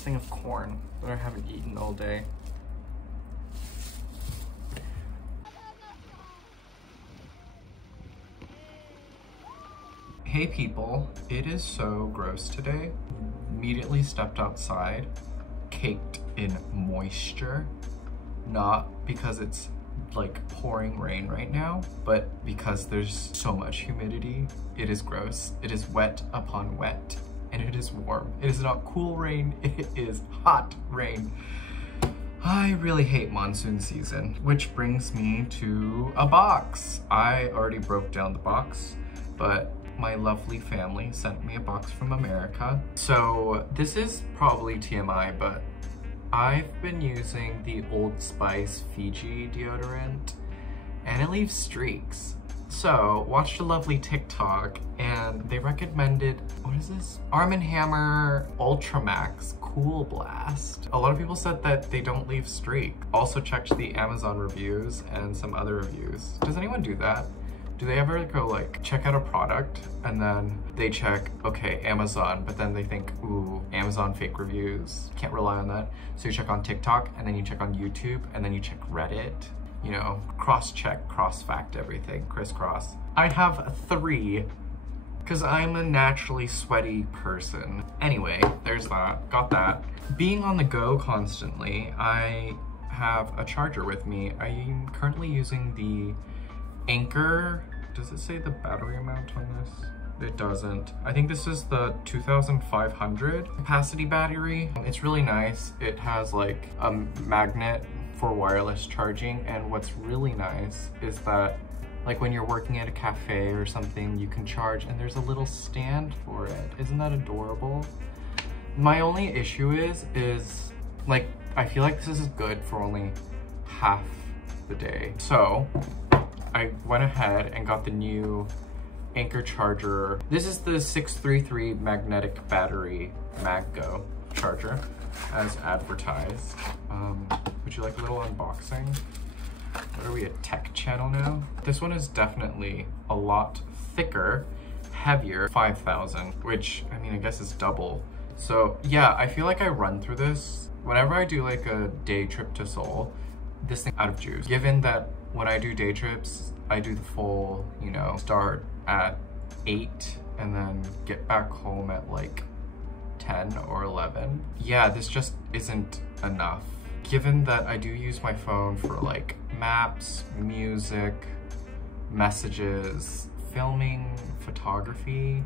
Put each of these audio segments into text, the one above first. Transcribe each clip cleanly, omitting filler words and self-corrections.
this thing of corn that I haven't eaten all day. Hey people, it is so gross today. Immediately stepped outside, caked in moisture. Not because it's like pouring rain right now, but because there's so much humidity. It is gross. It is wet upon wet, and it is warm. It is not cool rain, it is hot rain. I really hate monsoon season, which brings me to a box. I already broke down the box, but my lovely family sent me a box from America. So this is probably TMI, but I've been using the Old Spice Fiji deodorant and it leaves streaks. So watched a lovely TikTok and they recommended, what is this? Arm & Hammer Ultra Max Cool Blast. A lot of people said that they don't leave streak. Also checked the Amazon reviews and some other reviews. Does anyone do that? Do they ever go like check out a product and then they check, okay, Amazon, but then they think, ooh, Amazon fake reviews, can't rely on that. So you check on TikTok and then you check on YouTube and then you check Reddit, you know, cross-check, cross-fact everything, crisscross. I have 3 because I'm a naturally sweaty person. Anyway, there's that, got that. Being on the go constantly, I have a charger with me. I'm currently using the Anker. Does it say the battery amount on this? It doesn't. I think this is the 2500 capacity battery. It's really nice. It has like a magnet for wireless charging, and what's really nice is that like when you're working at a cafe or something, you can charge and there's a little stand for it. Isn't that adorable? My only issue is like I feel like this is good for only half the day. So I went ahead and got the new Anker charger. This is the 633 magnetic battery MagGo charger as advertised. Would you like a little unboxing? What are we, a tech channel now? This one is definitely a lot thicker, heavier, 5,000, which I mean, I guess is double. So yeah, I feel like I run through this. Whenever I do like a day trip to Seoul, this thing out of juice. Given that when I do day trips, I do the full, you know, start at 8 and then get back home at like 10 or 11. Yeah, this just isn't enough. Given that I do use my phone for like maps, music, messages, filming, photography,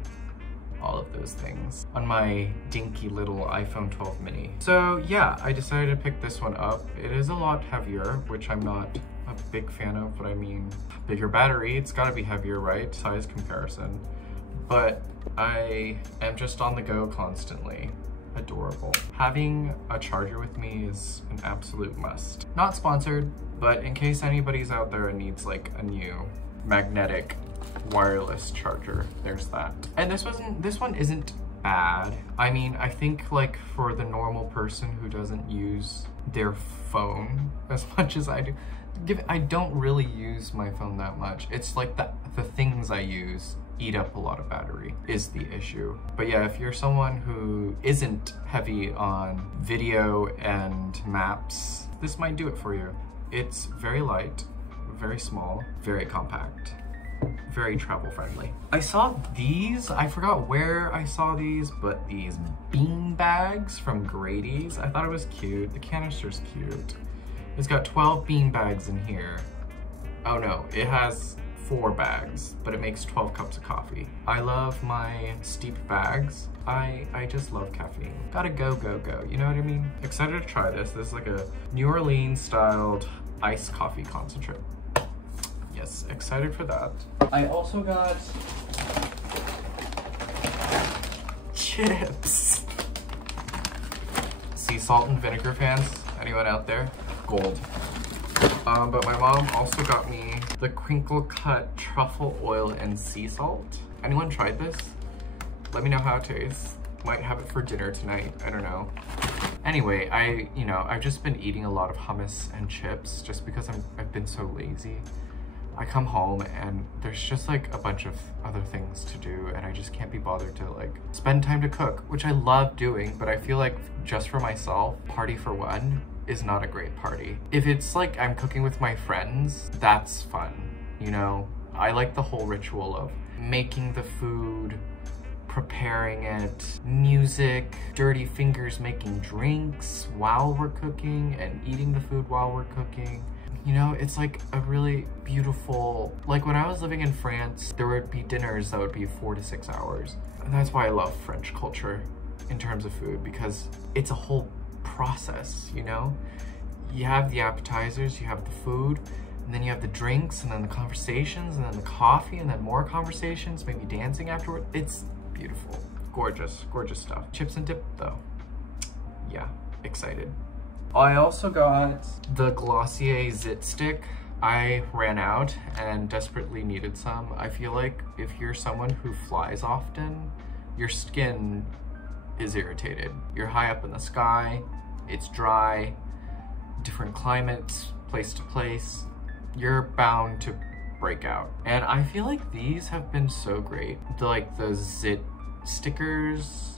all of those things on my dinky little iPhone 12 mini. So yeah, I decided to pick this one up. It is a lot heavier, which I'm not a big fan of, but I mean, bigger battery, it's gotta be heavier, right? Size comparison. But I am just on the go constantly. Adorable. Having a charger with me is an absolute must. Not sponsored, but in case anybody's out there and needs like a new magnetic wireless charger, there's that. And this one isn't bad. I mean, I think like for the normal person who doesn't use their phone as much as I do, I don't really use my phone that much. It's like the things I use eat up a lot of battery is the issue. But yeah, if you're someone who isn't heavy on video and maps, this might do it for you. It's very light, very small, very compact, very travel friendly. I saw these, I forgot where I saw these, but these bean bags from Grady's. I thought it was cute. The canister's cute. It's got 12 bean bags in here. Oh no, it has 4 bags, but it makes 12 cups of coffee. I love my steep bags. I just love caffeine. Gotta go, go, go. You know what I mean? Excited to try this. This is like a New Orleans styled iced coffee concentrate. Yes, excited for that. I also got chips. Sea salt and vinegar fans? Anyone out there? Gold. But my mom also got me the crinkle cut truffle oil and sea salt. Anyone tried this? Let me know how it tastes. Might have it for dinner tonight, I don't know. Anyway, I've just been eating a lot of hummus and chips just because I've been so lazy. I come home and there's just like a bunch of other things to do and I just can't be bothered to like spend time to cook, which I love doing, but I feel like just for myself, party for one is not a great party. If it's like I'm cooking with my friends, that's fun, you know? I like the whole ritual of making the food, preparing it, music, dirty fingers making drinks while we're cooking and eating the food while we're cooking. You know, it's like a really beautiful, like when I was living in France, there would be dinners that would be 4 to 6 hours. And that's why I love French culture in terms of food, because it's a whole process, you know? You have the appetizers, you have the food, and then you have the drinks, and then the conversations, and then the coffee, and then more conversations, maybe dancing afterward. It's beautiful. Gorgeous, gorgeous stuff. Chips and dip though. Yeah, excited. I also got the Glossier Zit Stick. I ran out and desperately needed some. I feel like if you're someone who flies often, your skin is irritated. You're high up in the sky, it's dry, different climates, place to place, you're bound to break out. And I feel like these have been so great. The zit stickers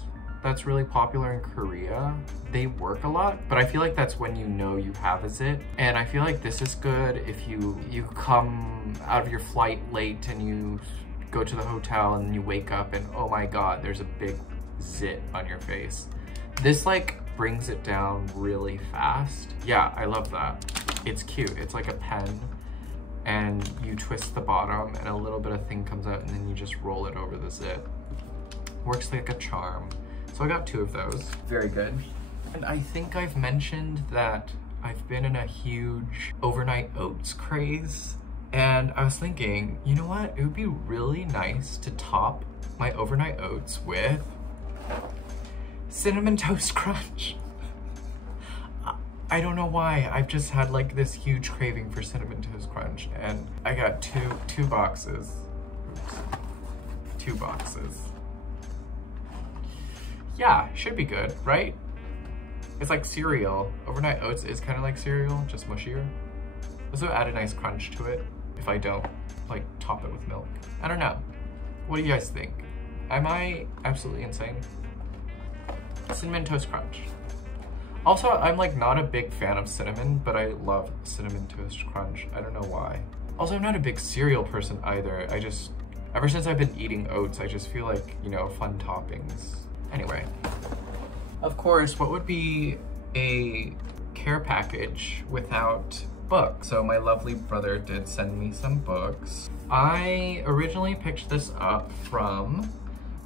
that's really popular in Korea, they work a lot, but I feel like that's when you know you have a zit. And I feel like this is good if you come out of your flight late and you go to the hotel and you wake up and oh my god, there's a big zit on your face. This like brings it down really fast. Yeah, I love that. It's cute. It's like a pen and you twist the bottom and a little bit of thing comes out and then you just roll it over the zit. Works like a charm. So I got 2 of those. Very good. And I think I've mentioned that I've been in a huge overnight oats craze. And I was thinking, you know what? It would be really nice to top my overnight oats with Cinnamon Toast Crunch. I don't know why. I've just had like this huge craving for Cinnamon Toast Crunch and I got two boxes. Oops. 2 boxes. Yeah, should be good, right? It's like cereal. Overnight oats is kind of like cereal, just mushier. This will add a nice crunch to it if I don't like top it with milk. I don't know. What do you guys think? Am I absolutely insane? Cinnamon Toast Crunch. Also, I'm like not a big fan of cinnamon, but I love Cinnamon Toast Crunch. I don't know why. Also, I'm not a big cereal person either. I just, ever since I've been eating oats, I just feel like, you know, fun toppings. Anyway, of course, what would be a care package without books? So my lovely brother did send me some books. I originally picked this up from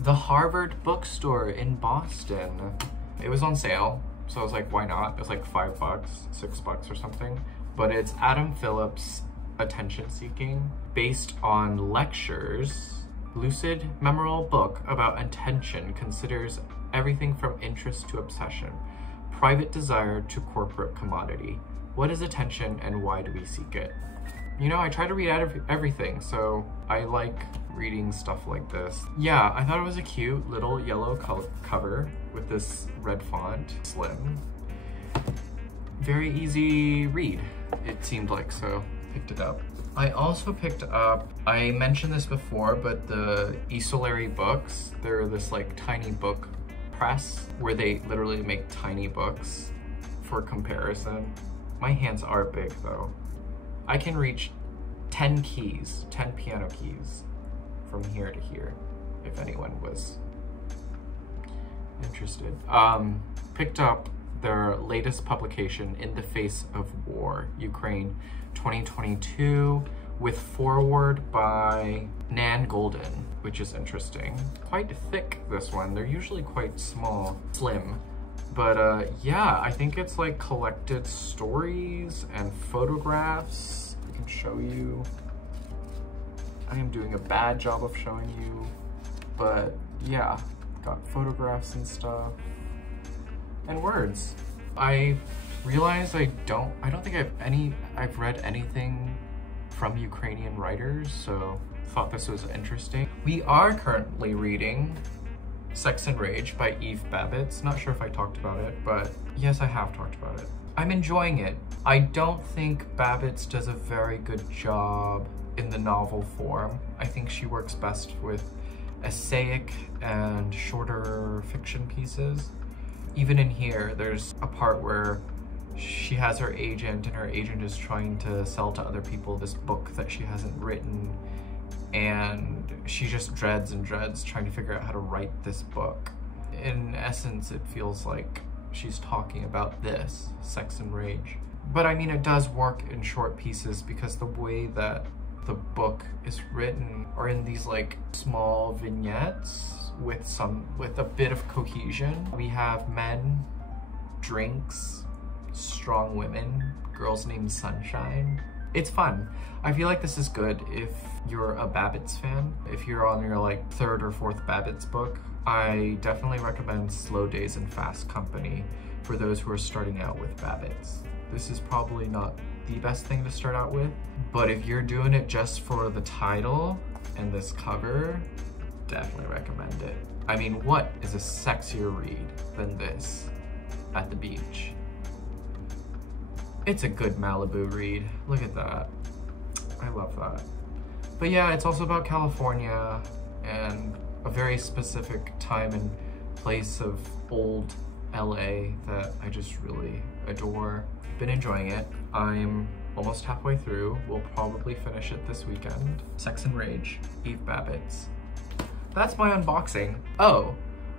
the Harvard bookstore in Boston. It was on sale, so I was like, why not? It was like $5, $6 or something. But it's Adam Phillips' Attention Seeking, based on lectures. Lucid, memorable book about attention, considers everything from interest to obsession, private desire to corporate commodity. What is attention and why do we seek it? You know, I try to read out of everything, so I like reading stuff like this. Yeah, I thought it was a cute little yellow cover with this red font, slim. Very easy read, it seemed like, so picked it up. I also picked up, I mentioned this before, but the Isolarii books, they're this like tiny book press where they literally make tiny books for comparison. My hands are big though. I can reach 10 keys, 10 piano keys from here to here, if anyone was interested. Picked up their latest publication, In the Face of War, Ukraine 2022, with foreword by Nan Golden, which is interesting. Quite thick, this one. They're usually quite small, slim. But yeah, I think it's like collected stories and photographs. I can show you. I am doing a bad job of showing you, but yeah, got photographs and stuff. And words. I realized I don't think I've read anything from Ukrainian writers, so thought this was interesting. We are currently reading Sex and Rage by Eve Babitz. Not sure if I talked about it, but yes, I have talked about it. I'm enjoying it. I don't think Babitz does a very good job in the novel form. I think she works best with essaic and shorter fiction pieces. Even in here, there's a part where she has her agent, and her agent is trying to sell to other people this book that she hasn't written, and she just dreads and dreads trying to figure out how to write this book. In essence, it feels like she's talking about this, sex and rage. But I mean, it does work in short pieces because the way that the book is written are in these like small vignettes with a bit of cohesion. We have men, drinks, strong women, girls named Sunshine. It's fun. I feel like this is good if you're a Babitz fan. If you're on your like 3rd or 4th Babitz book, I definitely recommend Slow Days and Fast Company for those who are starting out with Babitz. This is probably not the best thing to start out with, but if you're doing it just for the title and this cover, definitely recommend it. I mean, what is a sexier read than this at the beach? It's a good Malibu read. Look at that. I love that. But yeah, it's also about California and a very specific time and place of old LA that I just really adore. Been enjoying it. I'm almost halfway through. We'll probably finish it this weekend. Sex and Rage, Eve Babitz. That's my unboxing. Oh,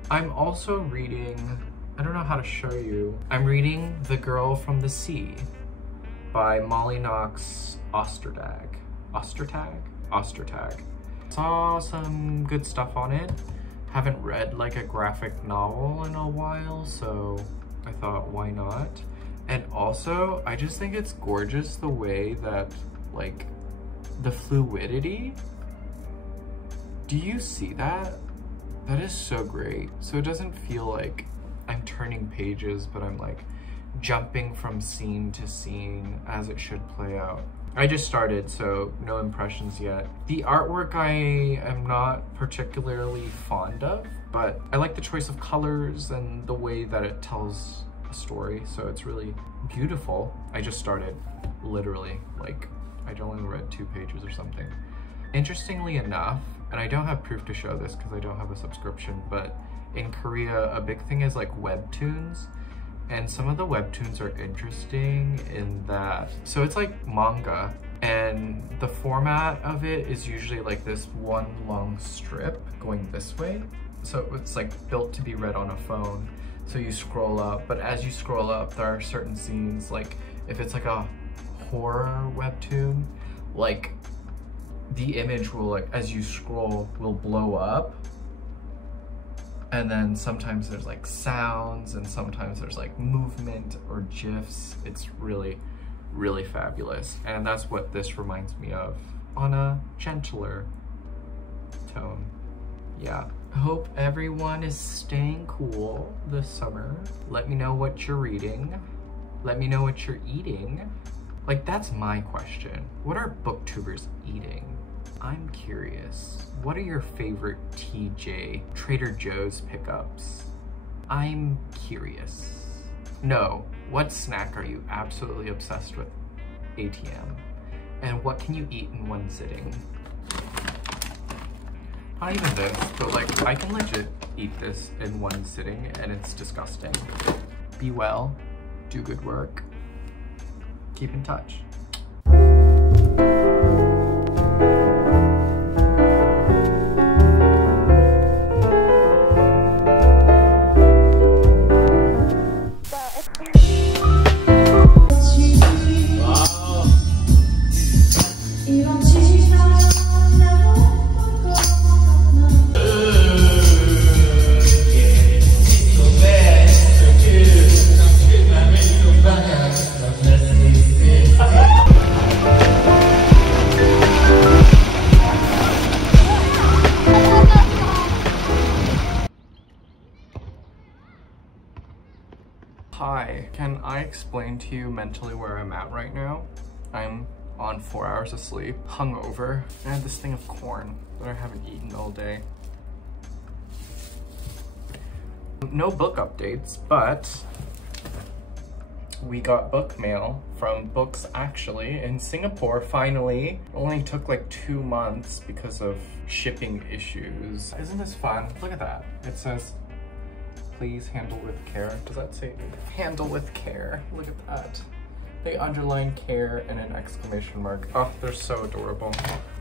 I'm also reading, I don't know how to show you. I'm reading The Girl from the Sea by Molly Knox Osterag. Osterag. Saw some good stuff on it. Haven't read like a graphic novel in a while, so I thought, why not? And also, I just think it's gorgeous the way that, like, the fluidity. Do you see that? That is so great. So it doesn't feel like I'm turning pages, but I'm like jumping from scene to scene as it should play out. I just started, so no impressions yet. The artwork I am not particularly fond of, but I like the choice of colors and the way that it tells a story, so it's really beautiful. I just started, literally, like, I'd only read 2 pages or something. Interestingly enough, and I don't have proof to show this because I don't have a subscription, but in Korea, a big thing is like webtoons. And some of the webtoons are interesting in that, so it's like manga, and the format of it is usually like this one long strip going this way. So it's like built to be read on a phone. So you scroll up, but as you scroll up, there are certain scenes, like if it's like a horror webtoon, like the image will, like, as you scroll, will blow up. And then sometimes there's like sounds, and sometimes there's like movement or GIFs. It's really, really fabulous. And that's what this reminds me of on a gentler tone. Yeah. I hope everyone is staying cool this summer. Let me know what you're reading. Let me know what you're eating. Like, that's my question. What are booktubers eating? I'm curious. What are your favorite TJ, Trader Joe's pickups? I'm curious. No, what snack are you absolutely obsessed with? ATM. And what can you eat in one sitting? Not even this, but like, I can legit eat this in one sitting and it's disgusting. Be well, do good work, keep in touch. Hi, can I explain to you mentally where I'm at right now? I'm on 4 hours of sleep, hungover, and I have this thing of corn that I haven't eaten all day. No book updates, but We got book mail from Books Actually in Singapore, finally. It only took like 2 months because of shipping issues. Isn't this fun? Look at that. It says, please handle with care. Does that say handle with care? Look at that. They underline care and an exclamation mark. Oh, they're so adorable.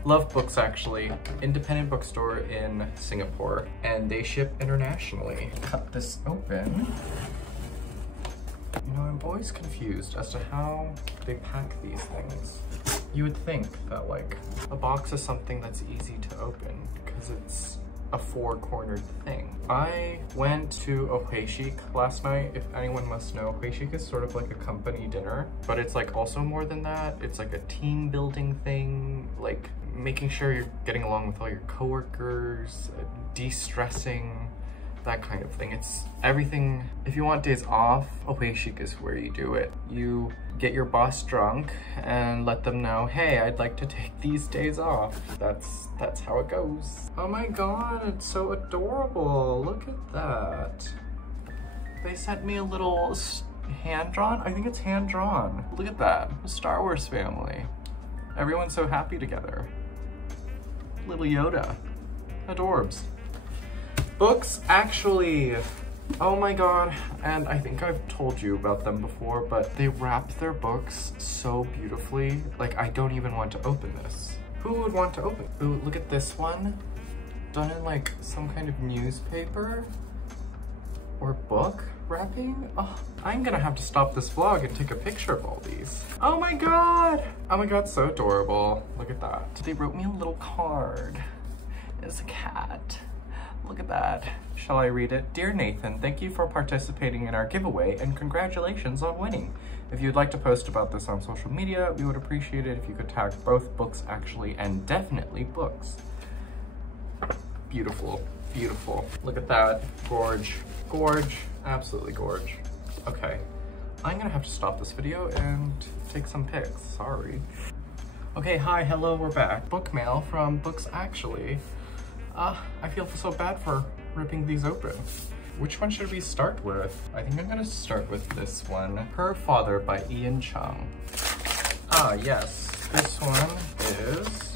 Love Books Actually, independent bookstore in Singapore, and they ship internationally. Cut this open. You know, I'm always confused as to how they pack these things. You would think that like a box is something that's easy to open because it's a 4-cornered thing. I went to a Huishik last night. If anyone must know, Huishik is sort of like a company dinner, but it's like also more than that. It's like a team building thing, like making sure you're getting along with all your coworkers, de-stressing, that kind of thing. It's everything. If you want days off, a Huishik is where you do it. You get your boss drunk and let them know, hey, I'd like to take these days off. That's how it goes. Oh my god, it's so adorable. Look at that. They sent me a little hand-drawn, I think it's hand-drawn. Look at that, the Star Wars family. Everyone's so happy together. Little Yoda, adorbs. Books Actually. Oh my god, and I think I've told you about them before, but they wrap their books so beautifully. Like, I don't even want to open this. Who would want to open? Ooh, look at this one. Done in like some kind of newspaper or book wrapping. Oh, I'm gonna have to stop this vlog and take a picture of all these. Oh my god. Oh my god, so adorable. Look at that. They wrote me a little card. It's a cat. Look at that. Shall I read it? Dear Nathan, thank you for participating in our giveaway and congratulations on winning. If you'd like to post about this on social media, we would appreciate it if you could tag both Books Actually and definitely Books. Beautiful, beautiful. Look at that. Gorge, gorge, absolutely gorge. Okay, I'm gonna have to stop this video and take some pics, sorry. Okay, hi, hello, we're back. Book mail from Books Actually. I feel so bad for ripping these open. Which one should we start with? I think I'm gonna start with this one. Her Father by Ian Chung. Ah, yes. This one is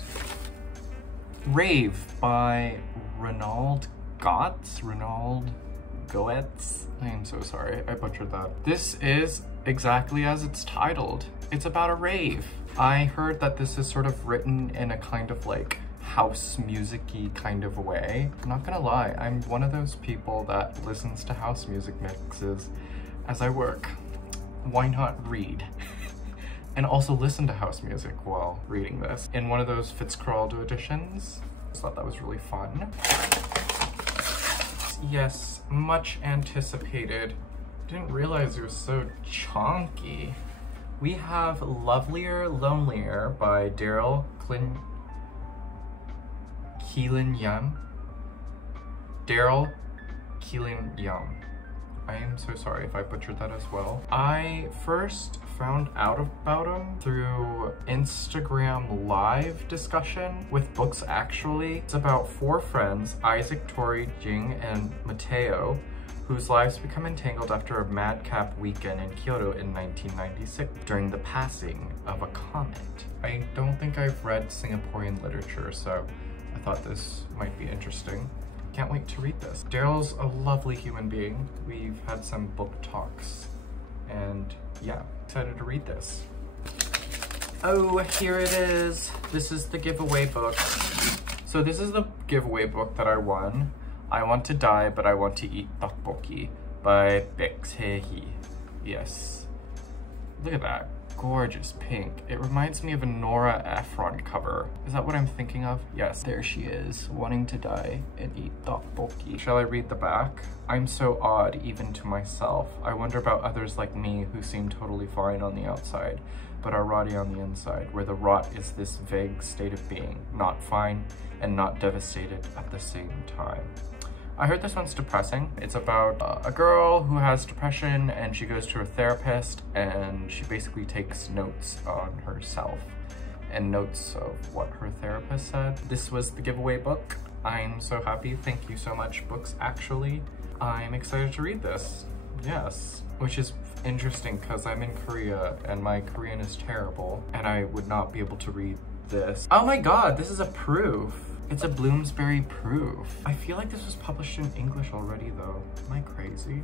Rave by Rainald Geotz. I am so sorry, I butchered that. This is exactly as it's titled. It's about a rave. I heard that this is sort of written in a kind of like house music-y kind of a way. I'm not gonna lie, I'm one of those people that listens to house music mixes as I work. Why not read? And also listen to house music while reading this. In one of those Fitzcarraldo editions. I thought that was really fun. Yes, much anticipated. Didn't realize it was so chunky. We have Lovelier, Lonelier by Daryl, Qilin. Daryl, Qilin. I am so sorry if I butchered that as well. I first found out about him through Instagram live discussion with Books Actually. It's about 4 friends, Isaac, Tori, Jing, and Mateo, whose lives become entangled after a madcap weekend in Kyoto in 1996 during the passing of a comet. I don't think I've read Singaporean literature, so I thought this might be interesting. Can't wait to read this. Daryl's a lovely human being. We've had some book talks, and yeah, excited to read this. Oh, here it is. This is the giveaway book. So this is the giveaway book that I won. I Want to Die, But I Want to Eat Tteokpokki by Baek. Se-hee. Yes. Look at that. Gorgeous pink. It reminds me of a Nora Ephron cover. Is that what I'm thinking of? Yes, there she is, wanting to die and eat tteokpokki. Shall I read the back? I'm so odd, even to myself. I wonder about others like me who seem totally fine on the outside, but are rotty on the inside, where the rot is this vague state of being, not fine and not devastated at the same time. I heard this one's depressing. It's about a girl who has depression and she goes to a therapist and she basically takes notes on herself and notes of what her therapist said. This was the giveaway book. I'm so happy. Thank you so much, Books Actually. I'm excited to read this. Yes, which is interesting because I'm in Korea and my Korean is terrible and I would not be able to read this. Oh my god, this is a proof. It's a Bloomsbury proof. I feel like this was published in English already though. Am I crazy?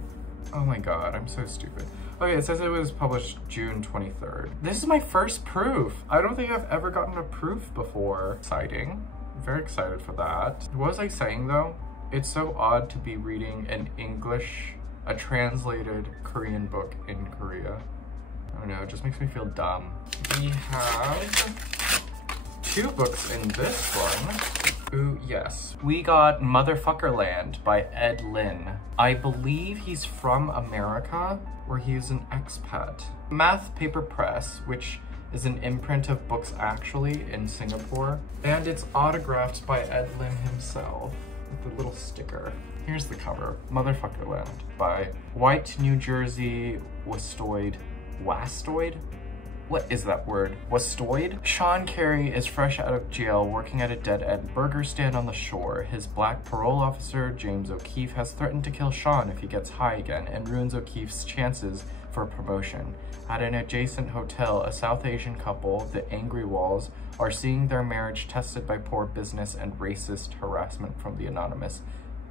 Oh my god, I'm so stupid. Okay, it says it was published June 23rd. This is my first proof. I don't think I've ever gotten a proof before. Exciting. I'm very excited for that. What was I saying though? It's so odd to be reading an English, a translated Korean book in Korea. I don't know, it just makes me feel dumb. We have 2 books in this one. Ooh, yes. We got Motherfuckerland by Ed Lin. I believe he's from America, where he's an expat. Math Paper Press, which is an imprint of Books Actually in Singapore. And it's autographed by Ed Lin himself with a little sticker. Here's the cover. Motherfuckerland by White, New Jersey, Wastoid. What is that word? Wastoid? Sean Carey is fresh out of jail working at a dead-end burger stand on the shore. His black parole officer, James O'Keefe, has threatened to kill Sean if he gets high again and ruins O'Keefe's chances for promotion. At an adjacent hotel, a South Asian couple, the Angry Walls, are seeing their marriage tested by poor business and racist harassment from the anonymous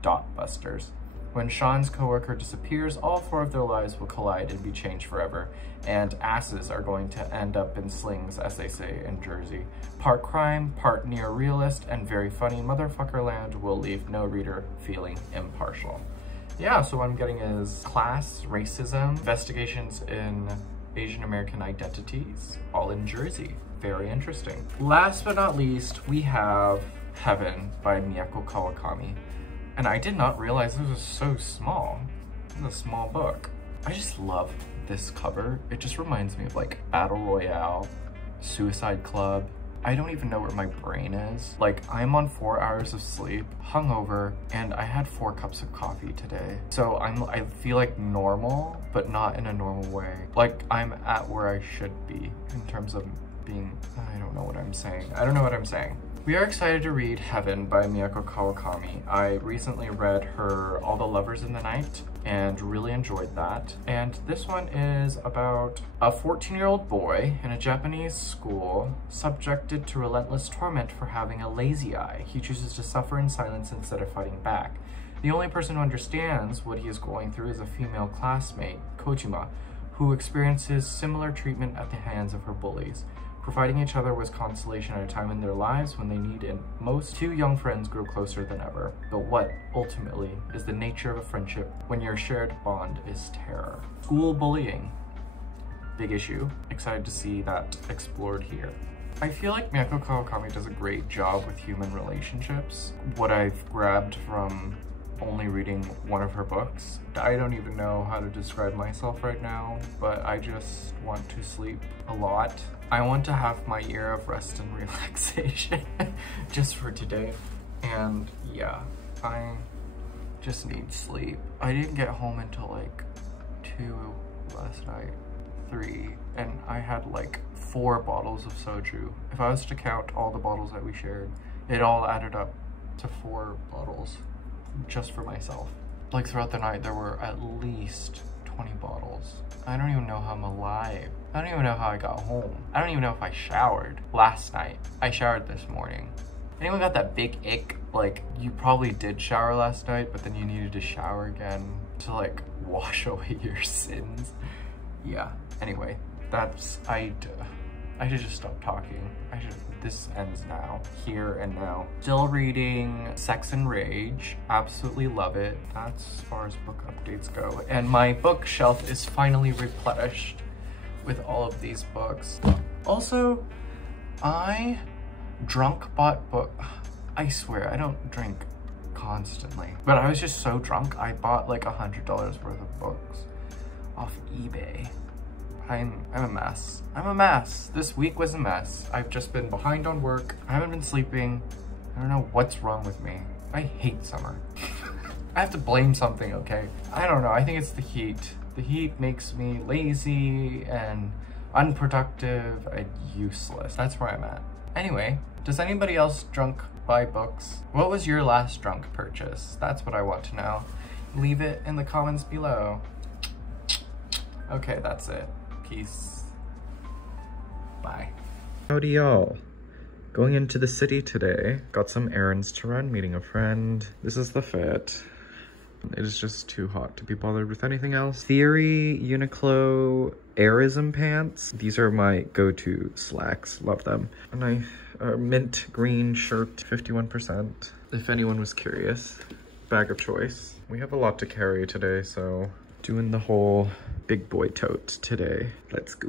Dotbusters. When Sean's coworker disappears, all 4 of their lives will collide and be changed forever, and asses are going to end up in slings, as they say in Jersey. Part crime, part near-realist, and very funny, Motherfuckerland will leave no reader feeling impartial. Yeah, so what I'm getting is class, racism, investigations in Asian American identities, all in Jersey. Very interesting. Last but not least, we have Heaven by Mieko Kawakami. And I did not realize this was so small. It's a small book. I just love this cover. It just reminds me of like Battle Royale, Suicide Club. I don't even know where my brain is. Like, I'm on 4 hours of sleep, hungover, and I had 4 cups of coffee today. So I feel like normal, but not in a normal way. Like, I'm at where I should be in terms of being, I don't know what I'm saying. I don't know what I'm saying. We are excited to read Heaven by Mieko Kawakami. I recently read her All the Lovers in the Night and really enjoyed that. And this one is about a 14-year-old boy in a Japanese school subjected to relentless torment for having a lazy eye. He chooses to suffer in silence instead of fighting back. The only person who understands what he is going through is a female classmate, Kojima, who experiences similar treatment at the hands of her bullies. Providing each other with consolation at a time in their lives when they need it most, 2 young friends grow closer than ever. But what, ultimately, is the nature of a friendship when your shared bond is terror? School bullying. Big issue. Excited to see that explored here. I feel like Mieko Kawakami does a great job with human relationships. What I've grabbed from only reading one of her books. I don't even know how to describe myself right now, but I just want to sleep a lot. I want to have my year of rest and relaxation just for today. And yeah, I just need sleep. I didn't get home until like 2 last night, 3, and I had like 4 bottles of soju. If I was to count all the bottles that we shared, it all added up to 4 bottles just for myself. Like throughout the night, there were at least 20 bottles. I don't even know how I'm alive. I don't even know how I got home. I don't even know if I showered last night. I showered this morning. Anyone got that big ick? Like, you probably did shower last night, but then you needed to shower again to like wash away your sins. Yeah, anyway, that's, I should just stop talking. This ends now, here and now. Still reading Sex and Rage, absolutely love it. That's as far as book updates go. And my bookshelf is finally replenished with all of these books. Also, I bought book. I swear, I don't drink constantly, but I was just so drunk, I bought like $100 worth of books off eBay. I'm a mess. I'm a mess. This week was a mess. I've just been behind on work. I haven't been sleeping. I don't know what's wrong with me. I hate summer. I have to blame something, okay? I don't know. I think it's the heat. The heat makes me lazy and unproductive and useless. That's where I'm at. Anyway, does anybody else drunk buy books? What was your last drunk purchase? That's what I want to know. Leave it in the comments below. Okay, that's it. Peace. Bye. Howdy, y'all. Going into the city today. Got some errands to run, meeting a friend. This is the fit. It is just too hot to be bothered with anything else. Theory Uniqlo Airism pants. These are my go-to slacks. Love them. And a mint green shirt, 51%. If anyone was curious. Bag of choice. We have a lot to carry today, so doing the whole big boy tote today. Let's go.